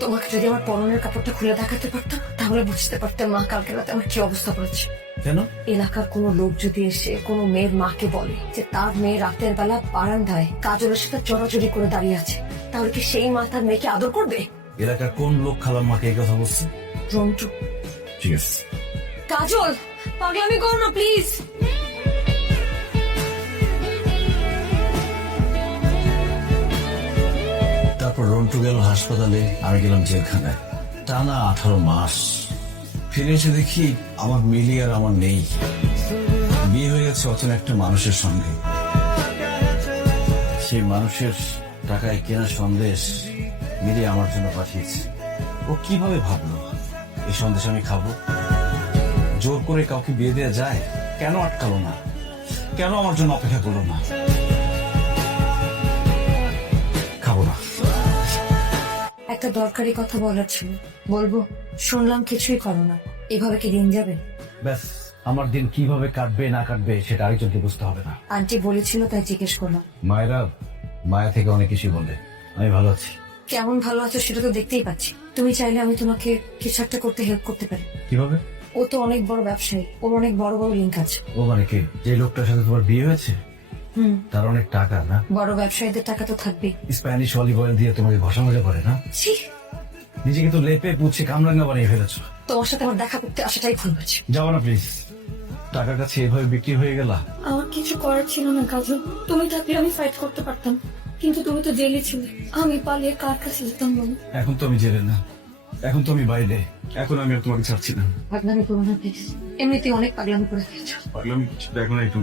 তোমাকে যদি আমার পরনের কাপড়টা খুলে দেখাতে পারতাম তাহলে বুঝতে পারতাম মা কালকে রাতে আমার কি অবস্থা করেছে কেন? এলাকার কোনো লোক যদি এসে কোনো মেয়ের মাকে বলে যে তার মেয়ে রাতের বেলা বারান্দায় কাজলের সাথে চড়াচড়ি করে দাঁড়িয়ে আছে তাহলে কি সেই মা তার মেয়েকে আদর করবে? এলাকার কোন লোক খালাম মাকে এই কথা বলছে? রন্টু। ঠিক আছে। কাজল পাগলামি করো না প্লিজ তারপর রন্টু গেল হাসপাতালে, আমি গেলাম জেলখানায়। টানা আঠারো মাস। ফিরে এসে দেখি আমার মিলি আর আমার নেই। বিয়ে হয়ে গেছে অচেনা একটা মানুষের সঙ্গে। সেই মানুষের টাকায় কেনা সন্দেশ মিলি আমার জন্য পাঠিয়েছে। ও কীভাবে ভাবলো এই সন্দেশ আমি খাব? জোর করে কাউকে বিয়ে দেওয়া যায়? কেন আটকালো না? কেন আমার জন্য অপেক্ষা করল না? একটা দরকারি কথা বলার ছিল। বলব শুনলাম কিছুই করো না। এভাবে কি দিন যাবে? ব্যাস আমার দিন কীভাবে কাটবে না কাটবে সেটা আরেকজনকে বুঝতে হবে না। আন্টি বলেছিল তাই জিজ্ঞেস করলাম। মায়েরা মায়া থেকে অনেক কিছুই বলে আমি ভালো আছি। কেমন ভালো আছো সেটা তো দেখতেই পাচ্ছি। তুমি চাইলে আমি তোমাকে কিছু একটা করতে হেল্প করতে পারি। কীভাবে? ও তো অনেক বড় ব্যবসায়ী ওর অনেক বড় বড় লিঙ্ক আছে। ও মানে কি? যে লোকটার সাথে তোমার বিয়ে হয়েছে? তার অনেক টাকা না? বড় ব্যবসায়ীদের টাকা তো থাকবেই। স্প্যানিশ অলিভ অয়েল দিয়ে তোমাকে ঘষা মজা করে না? ছি। নিজেকে তো লেপে পুচ্ছে কামরাঙ্গা বানিয়ে ফেলেছো। তোমার সাথে আমার দেখা করতে আসাটাই ভুল হয়েছে। যাও না প্লিজ টাকার কাছে এভাবে বিক্রি হয়ে গেলা? আমার কিছু করার ছিল না কাজল। তুমি থাকলে আমি ফাইট করতে পারতাম। কিন্তু তুমি তো জেলে ছিলে। আমি পালিয়ে কার কাছে যেতাম বলো? এখন তো আমি জেলে না। এখন তো আমি বাইরে। এখন আমি আর তোমাকে ছাড়ছি না। পাগলামি করো না প্লিজ এমনিতেই অনেক পাগলামি করে দিয়েছ পাগলামি দেখো না একটু